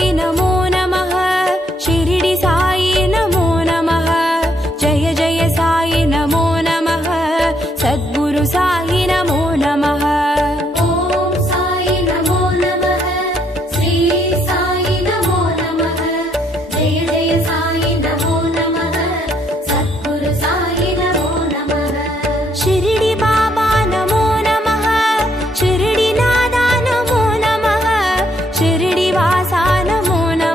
साई नमो नमः शिरडी साई नमो नमः जय जय साई नमो नमः सद्गुरु साई नमो नमः ओम साई नमो नमः श्री साई नमो नमः जय जय साई नमो नमः सद्गुरु साई नमो नमः शिरडी बाबा नमो नमः शिरडी नादा नमो नमः शिरडी वासा नमो नमः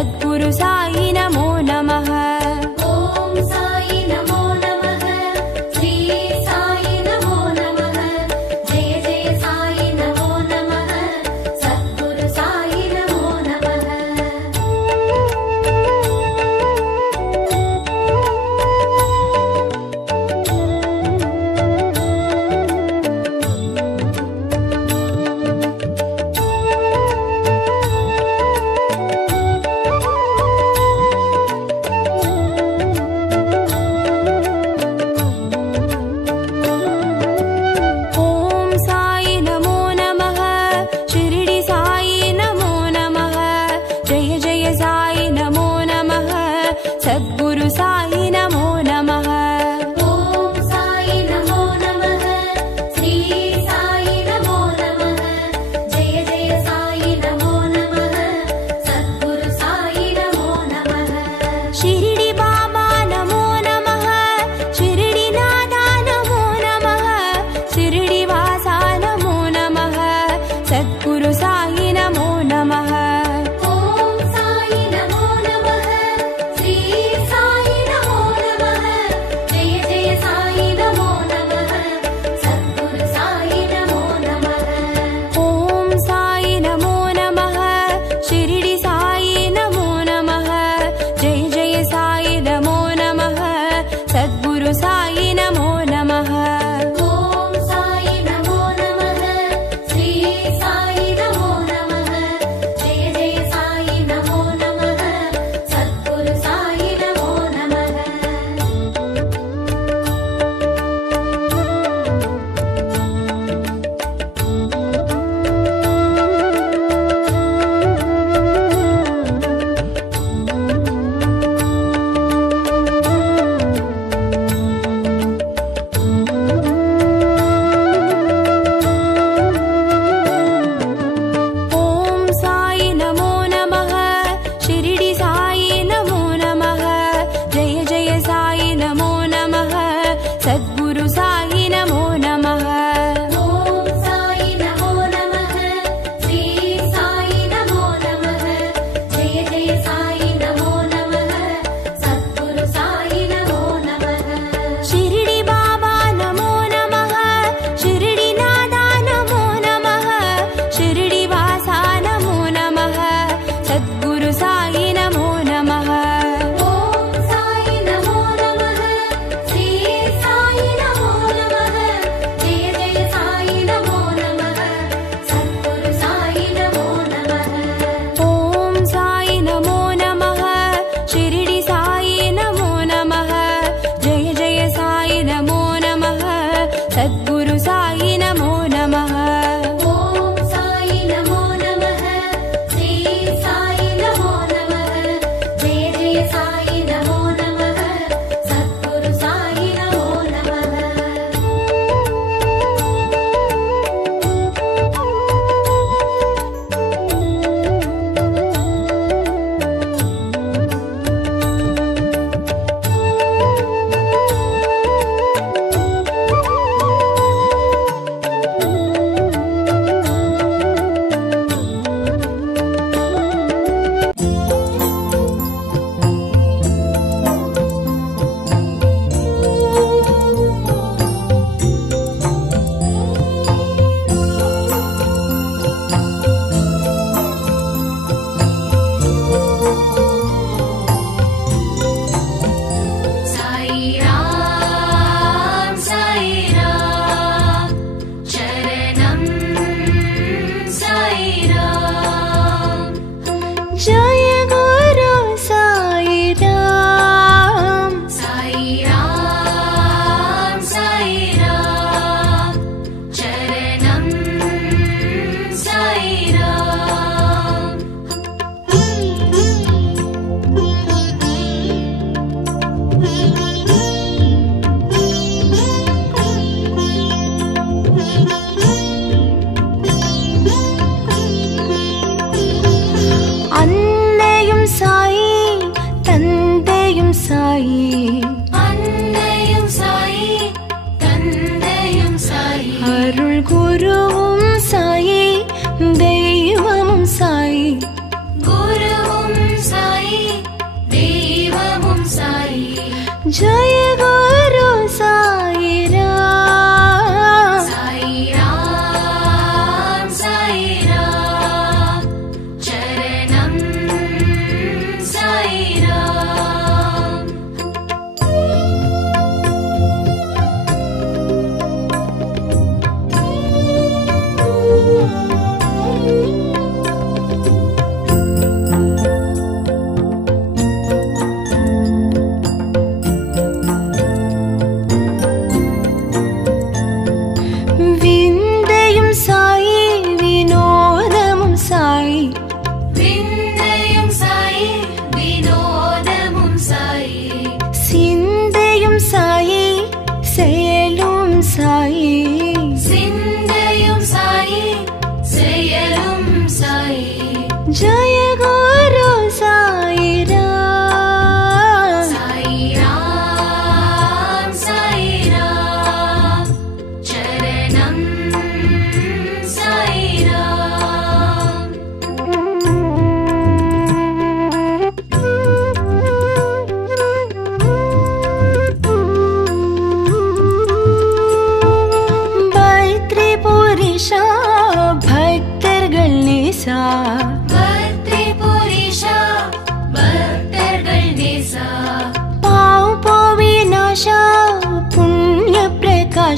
सद्गुरु साई नमो नमः। ॐ साई नमो नमः श्री साई नमो नमः जय जय साई नमो नमः सद्गुरु साई नमो नमः।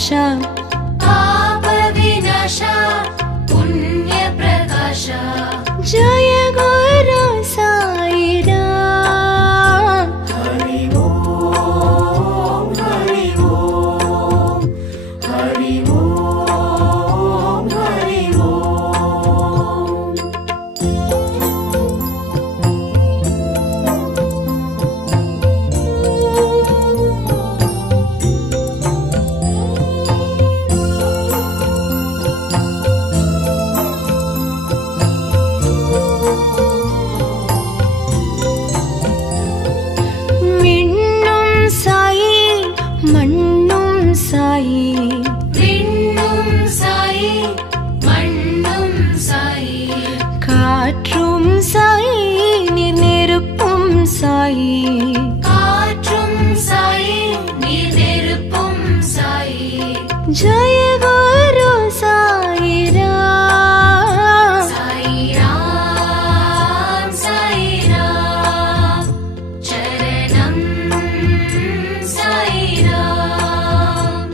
प्रकाशा पाप विनाशा पुण्य प्रकाशा जय गुरु साई राम। हरि ओम हरि ओम हरि ओम हरि ओम। जय गुरु साई राम। साई राम साई राम चरणं साई राम।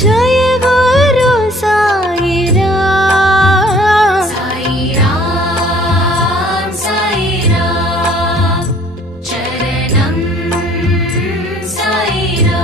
जय गुरु साई राम। साई राम साई राम चरणं साई राम।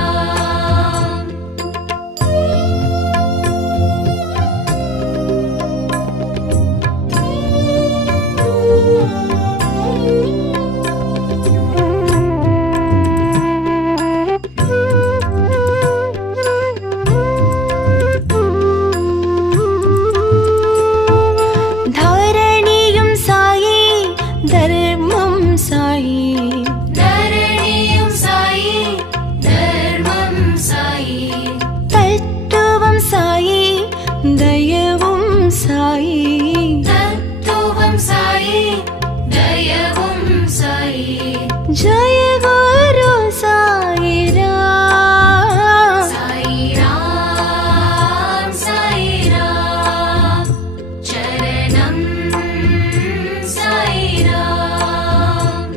जय गुरु साई राम। साई राम साई राम चरणं साई राम।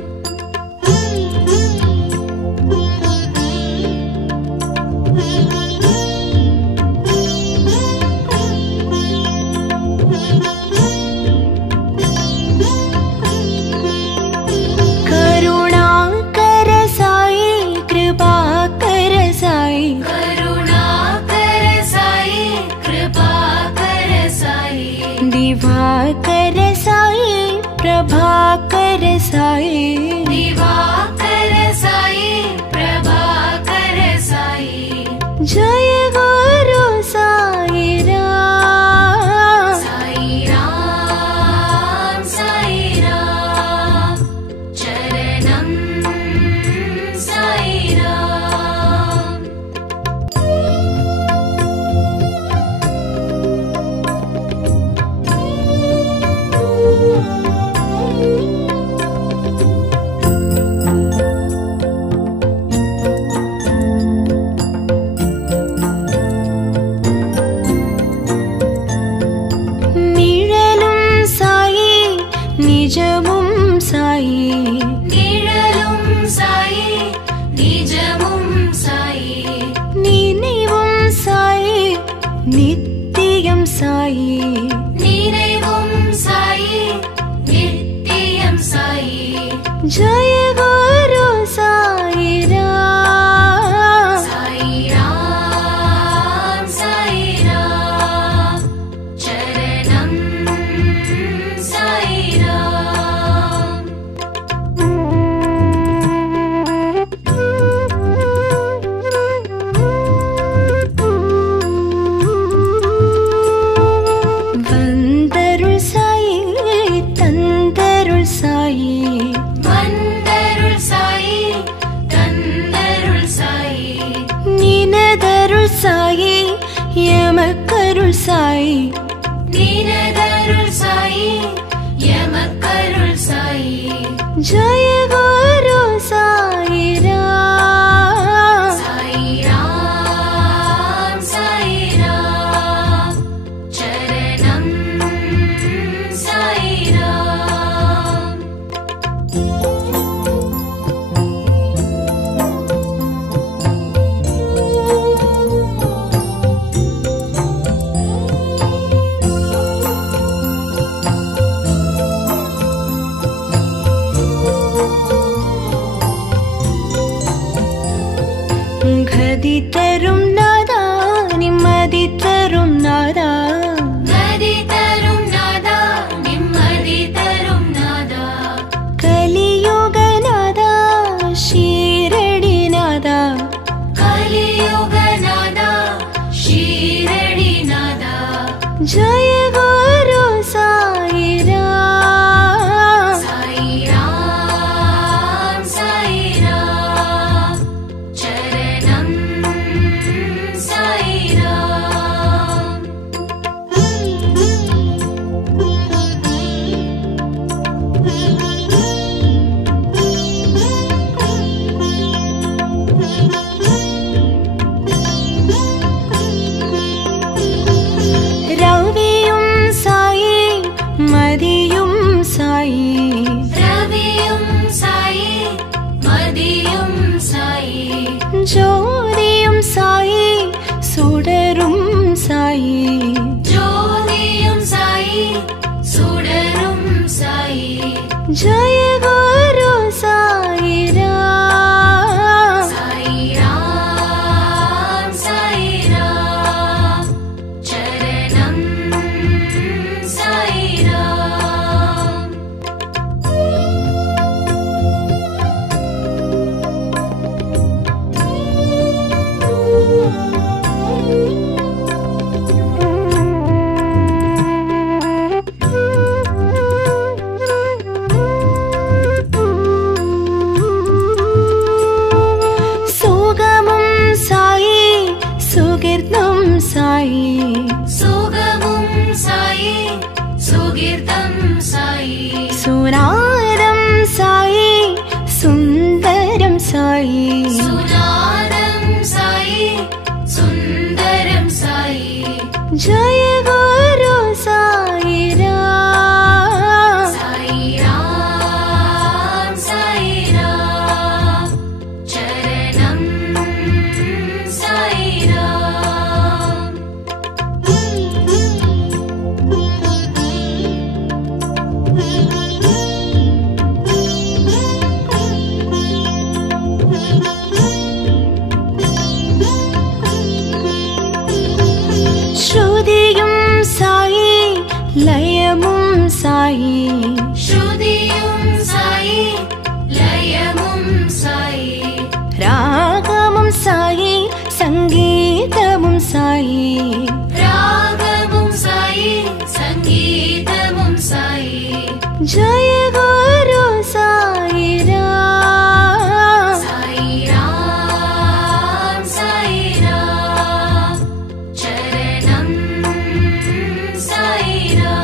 दिवाकर साई प्रभाकर साई दिवाकर साई प्रभाकर साई जय गुरु साई राम। साई राम साई राम चरणं साई राम। நிஜமும் சாயி நிழலும் சாயி நிஜமும் சாயி நினைவும் சாயி நித்தியம் சாயி நினைவும் சாயி நித்தியம் சாயி ஜய குரு சாயி ராம்। சாயி ராம் சாயி ராம் சரணம் சாயி ராம்। வந்தருள் சாயி தந்தருள் சாயி வந்த சாயி நீனதருள் சாயி எமக்கருள் சாயி ஜெய குரு சாயிராம் சாயிராம் சாயிராம் சரணம் சாயிராம் கதி தரும் நாதா நிம்மதி தரும் நாதா கதி தரும் நாதா நிம்மதி தரும் நாதா கலியுக நாதா ஷீரடி நாதா கலியுக நாதா ஷீரடி நாதா ஜெய குரு சாயிராம் சாயிராம் சாயிராம் சரணம் சாயிராம் ரவியும் சாயி மதியும் சாயி ரவியும் சாயி மதியும் சாயி ஜோதியும் சாயி சுடரும் சாயி ஜோதியும் சாயி சுடரும் சாயி ஜெய குரு சாயிராம் சாயிராம் சாயிராம் சரணம் சாயிராம் சுகமும் சாயி சுகிர்தம் சாயி சுகமும் சாயி சுகீர்த்தம் சாயி சுனாதம் சாயி சுந்தரம் சாயி சுநாதம் சாயி சுந்தரம் சாயி ஜெய குரு சாயிராம் சாயிராம் சாயிராம் சரணம் சாயிராம் ஸ்ருதியும் சாயி லயமும் சாயி ஸ்ருதியும் சாயி லயமும் சாயி ராகமும் சாயி சங்கீதமும் சாயி ராகமும் சாயி சங்கீதமும் சாயி ஜெய குரு சாயிராம் சாயிராம் சாயிராம் சரணம் சாயிராம்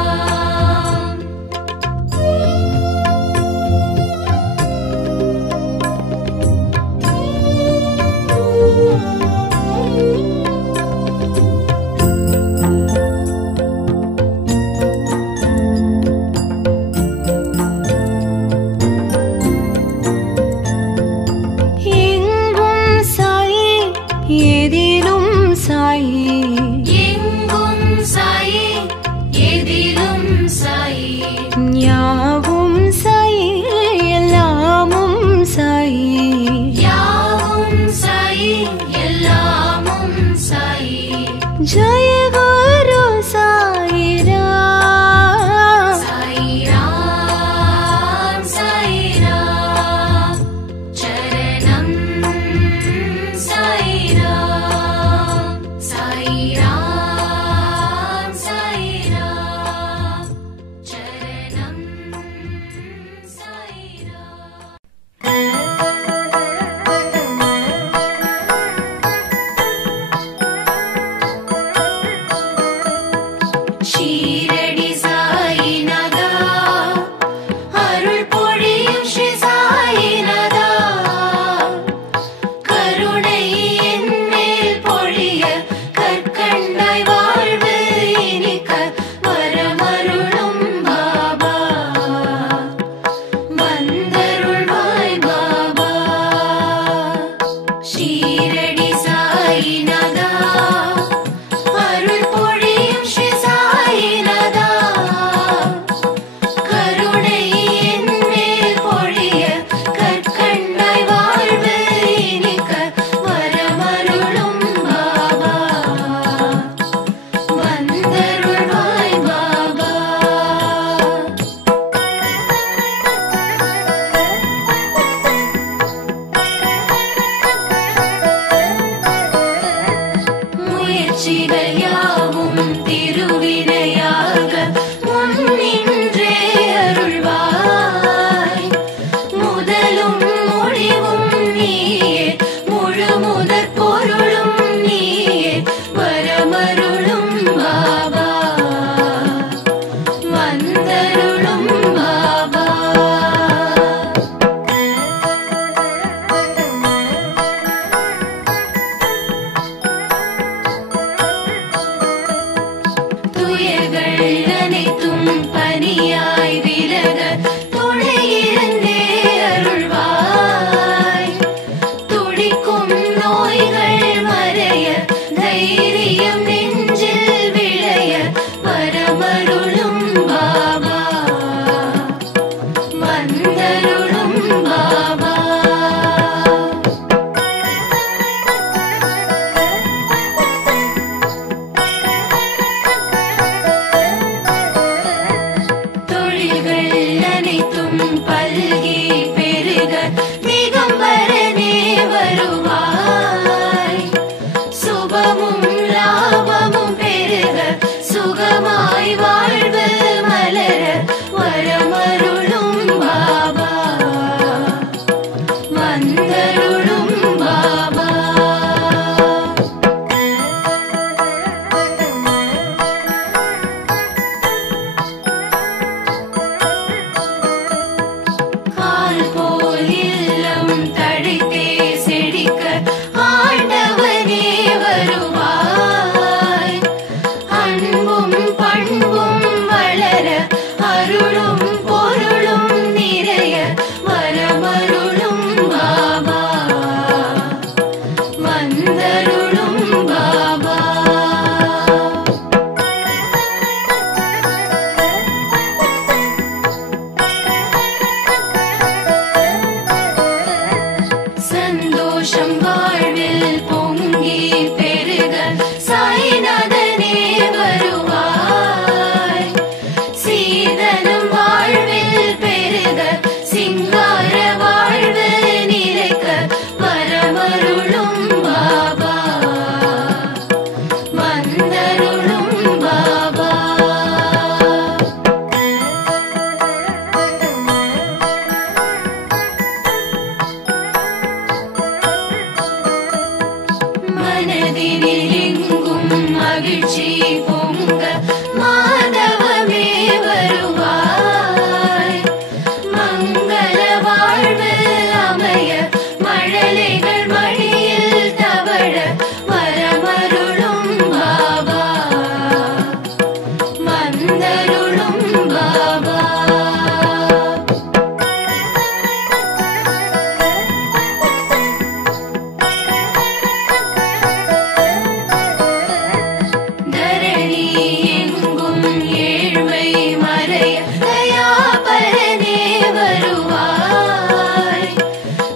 உடைய தயாபரனே வருவாய்.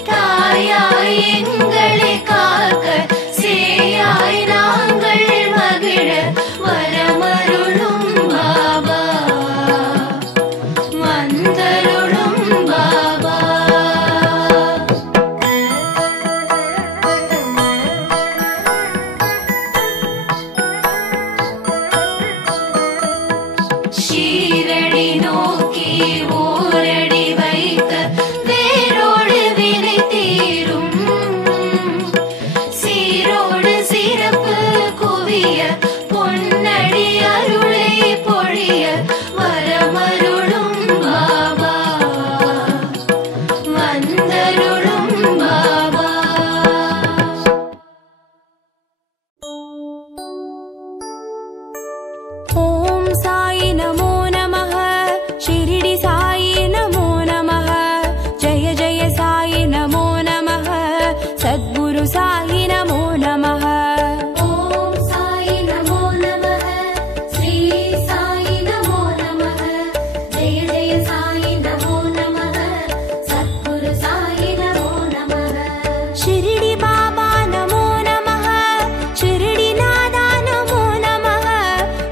தாயாய் எங்களை காக்க சேயாய் நாங்கள் மகிழ வரமருளும் பாபா, வந்தருளும் பாபா. ஷீரடி நோக்கி ஓரடி வைக்க வேரோடு வினை தீரும், சீரோடு சிறப்பு குவிய பொன்னடி அருளை பொழிய வரமருளும் பாபா, வந்தருளும் பாபா. ஓம் சாயி நமோ நமः, ஷிரடி சாயி நமோ நமः, ஜெய ஜெய சாயி நமோ நமः, சத்குரு சாயி நமோ நமः. ஓம் சாயி நமோ நமः, ஸ்ரீ சாயி நமோ நமः, ஜெய ஜெய சாயி நமோ நமः, சத்குரு சாயி நமோ நமः. ஷிரடி பாபா நமோ நமः, ஷிரடி நாதா நமோ நமः,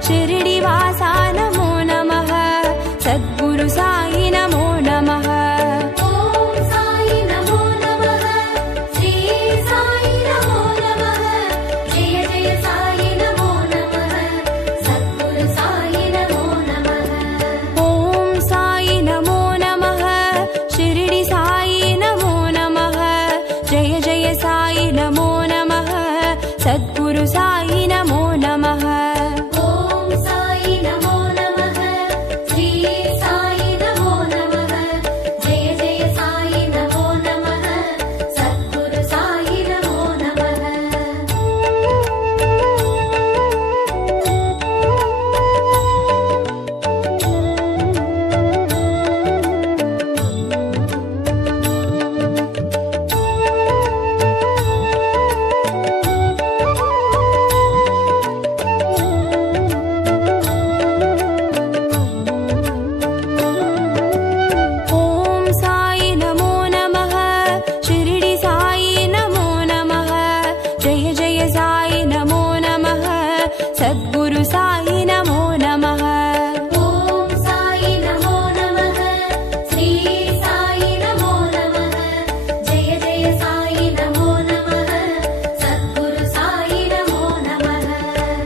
ஷிரடி வாசா நமோ நமः, சத்குரு சாயி நமோ நமः. ஓம் சாயி நமோ நமः, ஸ்ரீ சாயி நமோ நமः, ஜெய ஜெய சாயி நமோ நமः, சத்குரு சாயி நமோ நமः. ஓம் சாயி நமோ நமः, ஷிரடி சாயி நமோ நமः, ஜெய ஜெய சாயி நமோ நமः, சத்குரு சாயி நமோ நமः. ஓம் சாயி நமோ நமः, ஸ்ரீ சாயி நமோ நமः, ஜெய ஜெய சாயி நமோ நமः, சத்குரு சாயி நமோ நமः. ஓம் சாயி நமோ நமः, ஷிரடி சாயி நமோ நமः, ஜெய ஜெய சாயி நமோ நமः, சத்குரு சாயி நமோ நமः. ஓம் சாயி நமோ நமः, ஸ்ரீ சாயி நமோ நமः, ஜெய ஜெய சாயி நமோ நமः, சத்குரு சாயி நமோ நமः.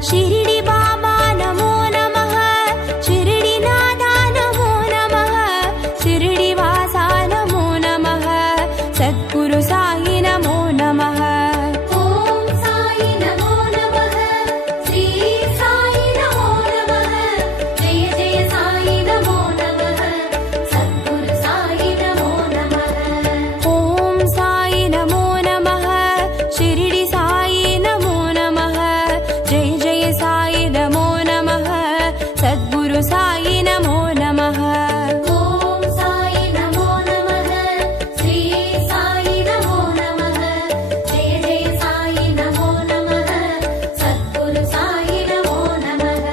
ஷிரடி பாபா நமோ நமः, ஷிரடி நாதா நமோ நமः, ஷிரடி வாசா நமோ நமः, சத்குரு சாயி நமோ நமः. ஓம் சாயி நமோ நமः, ஸ்ரீ சாயி நமோ நமः, ஜெய ஜெய சாயி நமோ நமः, சத்குரு சாயி நமோ நமः. ஓம் சாயி நமோ நமः, ஷிரடி சாயி நமோ நமः, ஜெய ஜெய சாயி நமோ நமः, சத்குரு சாயி நமோ நமः. ஓம் சாயி நமோ நமः, ஸ்ரீ சாயி நமோ நமः, ஜெய ஜெய சாயி நமோ நமः, சத்குரு சாயி நமோ நமः.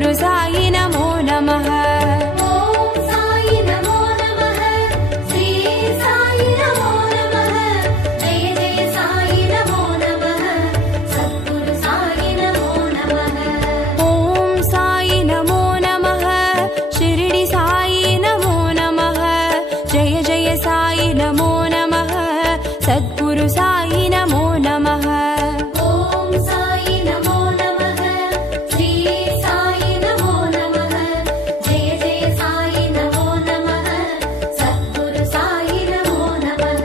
सद्गुरु साई नमो नमः। ॐ साई नमो नमः, श्री साई नमो नमः, जय जय साई नमो नमः, सद्गुरु साई नमो नमः। ॐ साई नमो नमः, शिरडी साई नमो नमः, जय जय साई नमो नमः, सद्गुरु साई नमो नमः। ॐ साई नमो नमः, श्री साई नमो नमः, जय जय साई नमो नमः, सद्गुरु साई नमो नमः।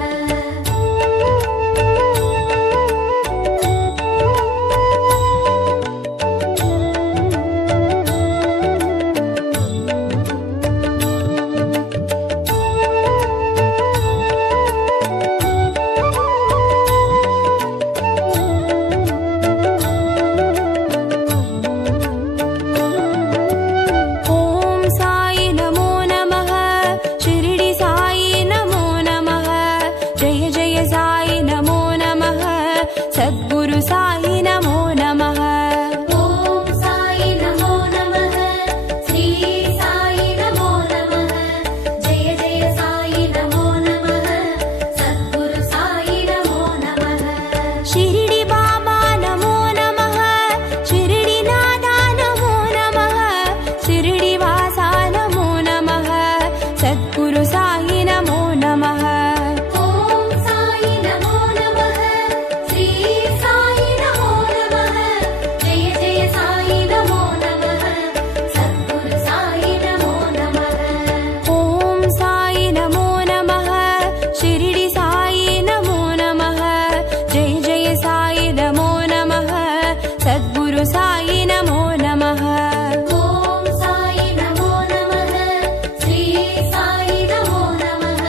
ॐ साई नमो नमः, शिरडी साई नमो नमः, जय जय साई नमो नमः, सद्गुरु साई नमो नमः। ॐ साई नमो नमः, श्री साई नमो नमः, जय जय साई नमो नमः, सद्गुरु साई नमो नमः। शिरडी बाबा नमो नमः, शिरडी नादा नमो नमः, शिरडी वासा नमो नमः, सद्गुरु साई नमो नमः। ॐ साई नमो नमः, श्री साई नमो नमः, जय जय साई नमो नमः, सद्गुरु साई नमो नमः। ॐ साई नमो नमः, शिरडी साई नमो नमः, जय जय साई नमो नमः, सद्गुरु साई नमो नमः। ॐ साई नमो नमः, श्री साई नमो नमः,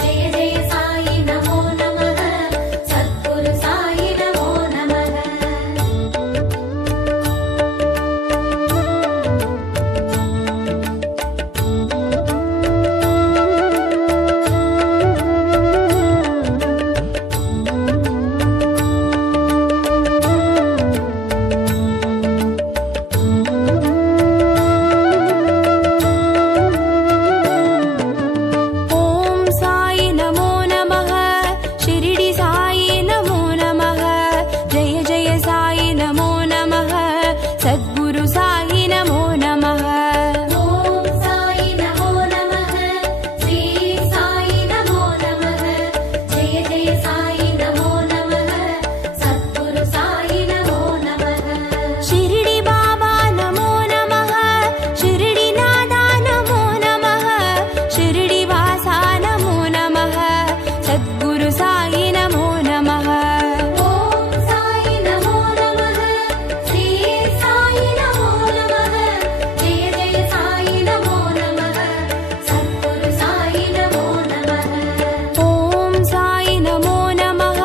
जय जय साई नमो नमः, सद्गुरु साई नमो नमः। ॐ साई नमो नमः, शिरडी साई नमो नमः, जय जय साई नमो नमः, सद्गुरु साई नमो नमः। ॐ साई नमो नमः, श्री साई नमो नमः, जय जय साई नमो नमः, सद्गुरु साई नमो नमः। शिरडी बाबा नमो नमः, शिरडी नादा नमो नमः, शिरडी वासा नमो नमः, सद्गुरु साई नमो नमः। ॐ साई नमो नमः, श्री साई नमो नमः, जय जय साई नमो नमः, सद्गुरु साई नमो नमः। ॐ साई नमो नमः,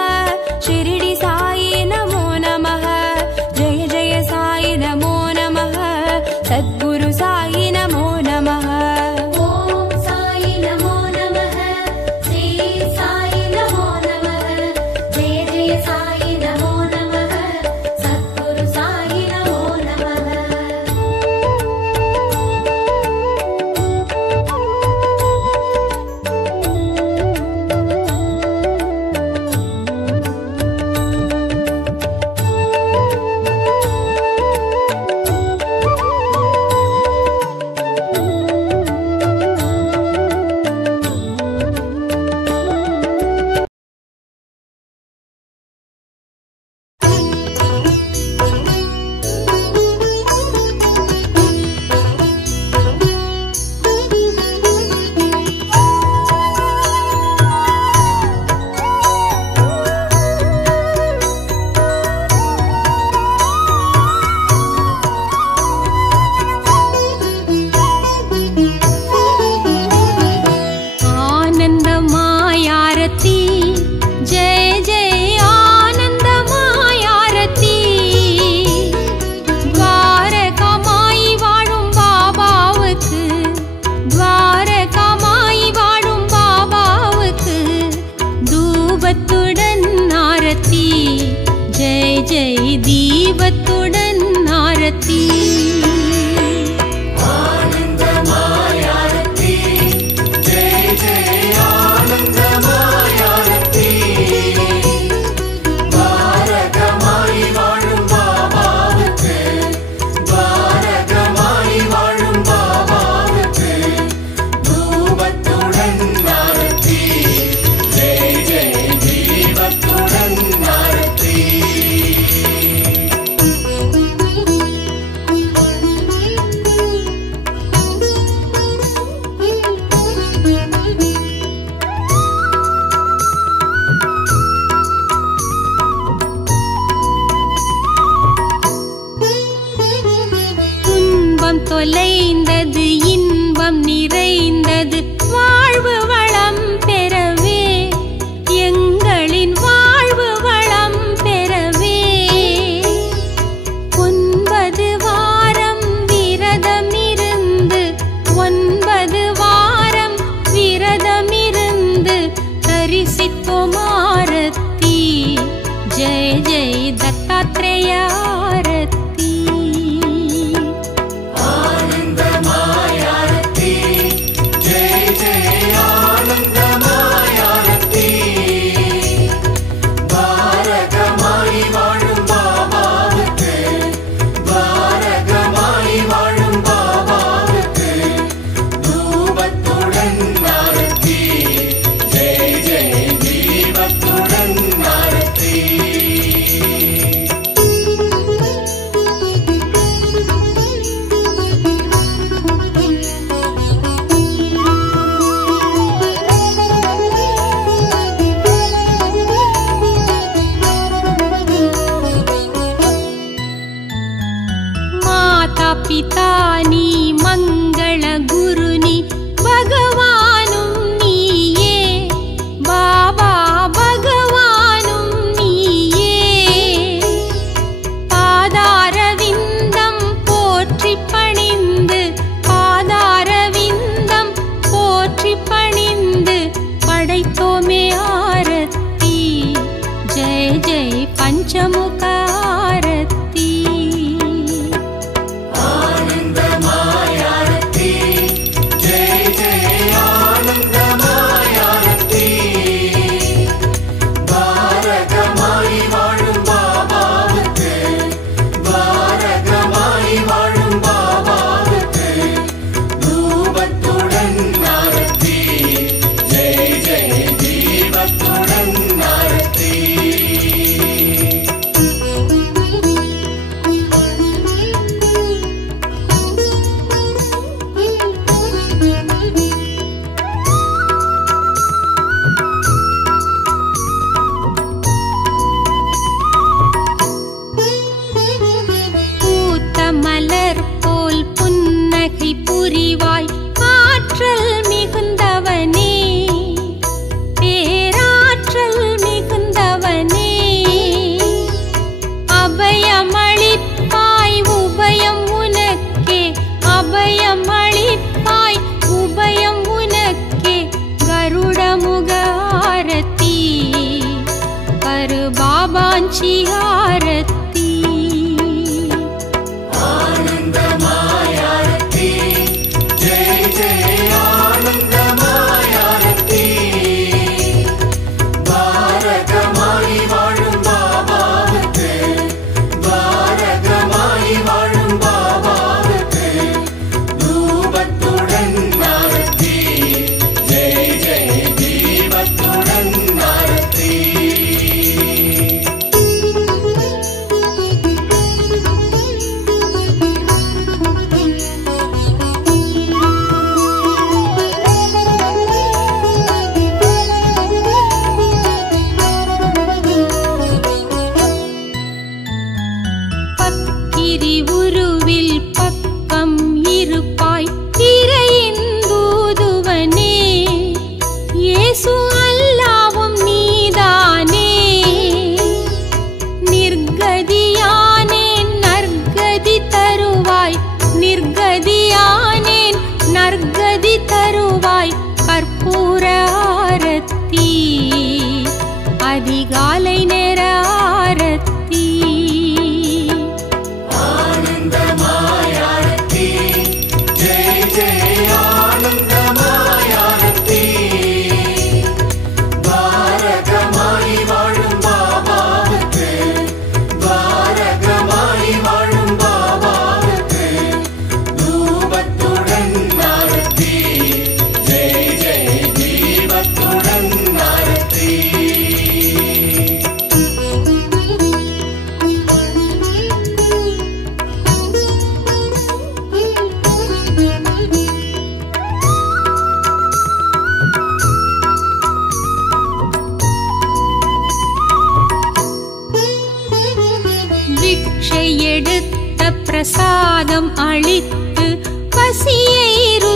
शिरडी साई नमो नमः, जय जय साई नमो नमः, सद्गुरु साई नमो नमः। ॐ साई नमो नमः, श्री साई नमो नमः, जय जय साई नमो नमः, सद्गुरु साई नमो नमः। தொலைந்தது இன்பம் நிறைந்தது வாழ்வு வளம் பெறவே எங்களின் வாழ்வு வளம் பெறவே 9 வாரம் விரதமிருந்து 9 வாரம் விரதமிருந்து தரிசித்தோம் ஆரத்தி ஜெய ஜெய தத்தாத்ரேய ஆரத்தி ஆனந்தம்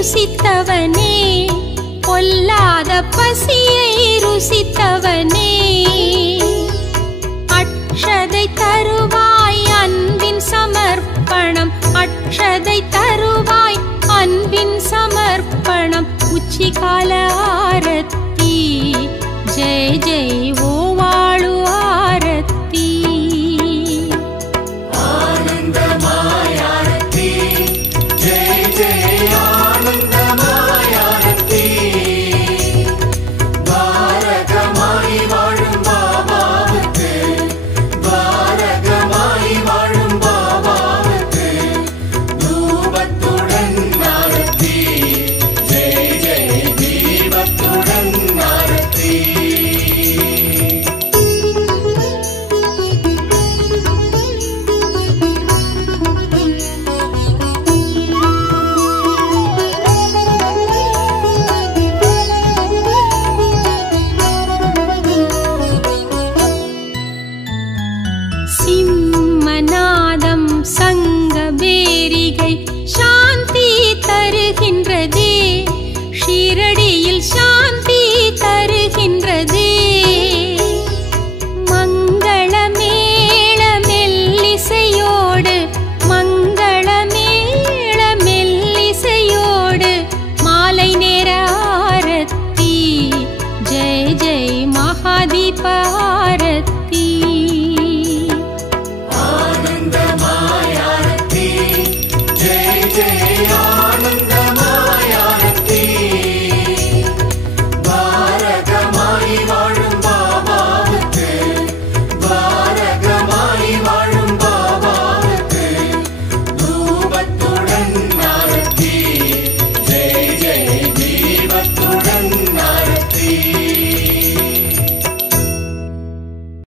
ருசித்தவனே பொல்லாத பசியை ருசித்தவனே அக்ஷதை தருவாய் அன்பின் சமர்ப்பணம் அக்ஷதை தருவாய்